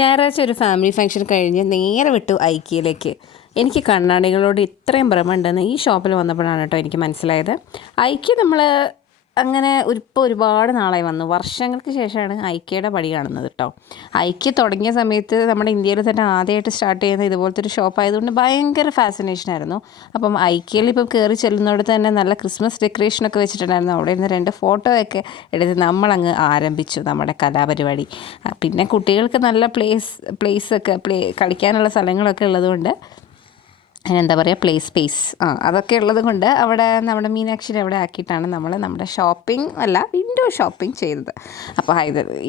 ഞായറാഴ്ച ഒരു family function കഴിഞ്ഞ് നേരെ വിട്ടു ഐക്കിയയിലേക്ക്. എനിക്ക് കണ്ണാടികളോട് ഇത്രയും ഭ്രമമുണ്ടെന്ന് ഈ ഷോപ്പിൽ വന്നപ്പോഴാണ് കേട്ടോ എനിക്ക് മനസ്സിലായത്. ഐക്യ നമ്മൾ അങ്ങനെ ഇപ്പോൾ ഒരുപാട് നാളായി വന്നു, വർഷങ്ങൾക്ക് ശേഷമാണ് ഐക്യയുടെ പടി കാണുന്നത് കേട്ടോ. ഐക്യ തുടങ്ങിയ സമയത്ത് നമ്മുടെ ഇന്ത്യയിൽ തന്നെ ആദ്യമായിട്ട് സ്റ്റാർട്ട് ചെയ്യുന്ന ഇതുപോലത്തെ ഒരു ഷോപ്പ് ആയതുകൊണ്ട് ഭയങ്കര ഫാസിനേഷനായിരുന്നു. അപ്പം ഐക്യയിൽ ഇപ്പോൾ കയറി ചെല്ലുന്നിടത്ത് തന്നെ നല്ല ക്രിസ്മസ് ഡെക്കറേഷനൊക്കെ വെച്ചിട്ടുണ്ടായിരുന്നു. അവിടെ നിന്ന് 2 ഫോട്ടോയൊക്കെ എടുത്ത് നമ്മളങ്ങ് ആരംഭിച്ചു നമ്മുടെ കലാപരിപാടി. പിന്നെ കുട്ടികൾക്ക് നല്ല പ്ലേസൊക്കെ കളിക്കാനുള്ള സ്ഥലങ്ങളൊക്കെ ഉള്ളതുകൊണ്ട് എന്താ പറയുക, സ്പേസ് അതൊക്കെ ഉള്ളത് കൊണ്ട് അവിടെ നമ്മുടെ മീനാക്ഷിനെ അവിടെ ആക്കിയിട്ടാണ് നമ്മൾ നമ്മുടെ ഷോപ്പിംഗ് അല്ല വിൻഡോ ഷോപ്പിംഗ് ചെയ്തത്. അപ്പോൾ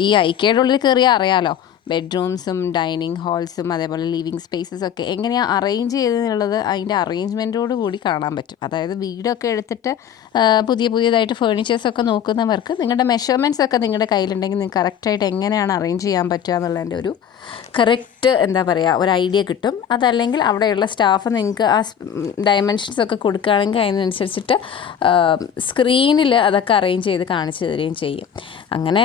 ഈ ഐക്യയുടെ ഉള്ളിൽ കയറിയാൽ അറിയാലോ, ബെഡ്റൂംസും ഡൈനിങ് ഹാൾസും അതേപോലെ ലിവിങ് സ്പേസസൊക്കെ എങ്ങനെയാണ് അറേഞ്ച് ചെയ്തതെന്നുള്ളത് അതിൻ്റെ അറേഞ്ച്മെൻറ്റോട് കൂടി കാണാൻ പറ്റും. അതായത് വീടൊക്കെ എടുത്തിട്ട് പുതിയതായിട്ട് ഫേർണിച്ചേഴ്സൊക്കെ നോക്കുന്നവർക്ക് നിങ്ങളുടെ മെഷർമെൻറ്റ്സ് ഒക്കെ നിങ്ങളുടെ കയ്യിലുണ്ടെങ്കിൽ നിങ്ങൾക്ക് കറക്റ്റായിട്ട് എങ്ങനെയാണ് അറേഞ്ച് ചെയ്യാൻ പറ്റുക എന്നുള്ളതിൻ്റെ ഒരു കറക്റ്റ് എന്താ പറയുക ഒരു ഐഡിയ കിട്ടും. അതല്ലെങ്കിൽ അവിടെയുള്ള സ്റ്റാഫ് നിങ്ങൾക്ക് ആ ഡയമെൻഷൻസ് ഒക്കെ കൊടുക്കുകയാണെങ്കിൽ അതിനനുസരിച്ചിട്ട് സ്ക്രീനിൽ അതൊക്കെ അറേഞ്ച് ചെയ്ത് കാണിച്ചു തരികയും ചെയ്യും. അങ്ങനെ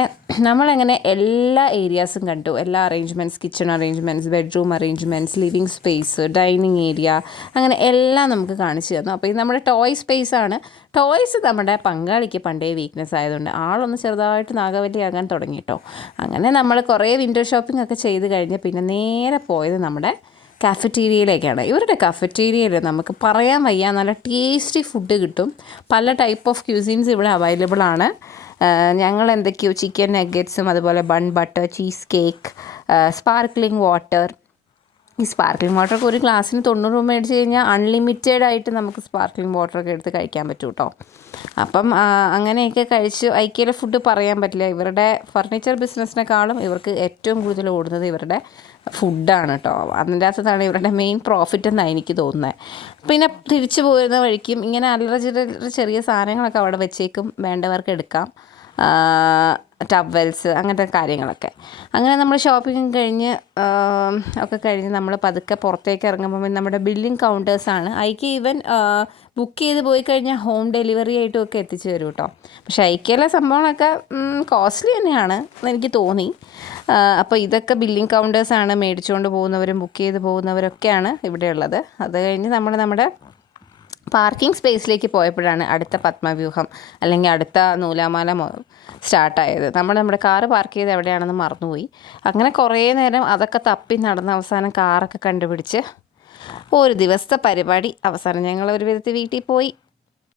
നമ്മളങ്ങനെ എല്ലാ ഏരിയാസും കണ്ടു. എല്ലാ arrangements, kitchen arrangements, bedroom arrangements, living space, dining area, അങ്ങനെ എല്ലാം നമുക്ക് കാണിച്ചു തന്നു. അപ്പോൾ ഇത് നമ്മുടെ ടോയ് സ്പേസാണ്. ടോയ്സ് നമ്മുടെ പങ്കാളിക്ക് പണ്ടേ വീക്ക്നെസ് ആയതുകൊണ്ട് ആളൊന്ന് ചെറുതായിട്ട് നാഗവല്ലിയാകാൻ തുടങ്ങി കേട്ടോ. അങ്ങനെ നമ്മൾ കുറേ വിൻഡോ ഷോപ്പിംഗ് ഒക്കെ ചെയ്ത് കഴിഞ്ഞ് പിന്നെ നേരെ പോയത് നമ്മുടെ കാഫറ്റീരിയയിലേക്കാണ്. ഇവരുടെ കാഫറ്റീരിയയിൽ നമുക്ക് പറയാൻ വയ്യ, നല്ല ടേസ്റ്റി ഫുഡ് കിട്ടും. പല ടൈപ്പ് ഓഫ് ക്യൂസിൻസ് ഇവിടെ അവൈലബിൾ ആണ്. ഞങ്ങൾ എന്തൊക്കെയോ ചിക്കൻ നഗറ്റ്സും അതുപോലെ bun butter, cheese cake, sparkling water. ഈ സ്പാർക്ക്ലിംഗ് വാട്ടറൊക്കെ ഒരു ഗ്ലാസ്സിന് 90 രൂപ മേടിച്ച് കഴിഞ്ഞാൽ അൺലിമിറ്റഡ് ആയിട്ട് നമുക്ക് സ്പാർക്ക്ലിംഗ് വാട്ടറൊക്കെ എടുത്ത് കഴിക്കാൻ പറ്റും കേട്ടോ. അപ്പം അങ്ങനെയൊക്കെ കഴിച്ച് ഐക്യയിലെ ഫുഡ് പറയാൻ പറ്റില്ല. ഇവരുടെ ഫർണിച്ചർ ബിസിനസ്സിനെക്കാളും ഇവർക്ക് ഏറ്റവും കൂടുതൽ ഓടുന്നത് ഇവരുടെ ഫുഡാണ് കേട്ടോ. അതിൻ്റെ അകത്താണ് ഇവരുടെ മെയിൻ പ്രോഫിറ്റ് എന്നാണ് എനിക്ക് തോന്നുന്നത്. പിന്നെ തിരിച്ചു പോരുന്ന വഴിക്കും ഇങ്ങനെ ചെറിയ സാധനങ്ങളൊക്കെ അവിടെ വെച്ചേക്കും, വേണ്ടവർക്ക് എടുക്കാം. ടവൽസ് അങ്ങനത്തെ കാര്യങ്ങളൊക്കെ. അങ്ങനെ നമ്മൾ ഷോപ്പിംഗ് കഴിഞ്ഞ് നമ്മൾ പതുക്കെ പുറത്തേക്ക് ഇറങ്ങുമ്പോൾ നമ്മുടെ ബില്ലിംഗ് കൗണ്ടേഴ്സാണ്. ഐക്യ ഈവൻ ബുക്ക് ചെയ്ത് പോയി കഴിഞ്ഞാൽ ഹോം ഡെലിവറി ആയിട്ടും ഒക്കെ എത്തിച്ചു തരും കേട്ടോ. പക്ഷേ ഐക്യയിലെ സംഭവങ്ങളൊക്കെ കോസ്റ്റ്ലി തന്നെയാണ് എന്നെനിക്ക് തോന്നി. അപ്പോൾ ഇതൊക്കെ ബില്ലിംഗ് കൗണ്ടേഴ്സാണ്. മേടിച്ചുകൊണ്ട് പോകുന്നവരും ബുക്ക് ചെയ്ത് പോകുന്നവരൊക്കെയാണ് ഇവിടെ ഉള്ളത്. അത് കഴിഞ്ഞ് നമ്മുടെ പാർക്കിംഗ് സ്പേസിലേക്ക് പോയപ്പോഴാണ് അടുത്ത പത്മവ്യൂഹം അല്ലെങ്കിൽ അടുത്ത നൂലാമാല സ്റ്റാർട്ടായത്. നമ്മുടെ കാറ് പാർക്ക് ചെയ്ത് എവിടെയാണെന്ന് മറന്നുപോയി. അങ്ങനെ കുറേ നേരം അതൊക്കെ തപ്പി നടന്ന അവസാനം കാറൊക്കെ കണ്ടുപിടിച്ച് ഒരു ദിവസത്തെ പരിപാടി അവസാനം ഞങ്ങൾ ഒരു വിധത്തിൽ വീട്ടിൽ പോയി.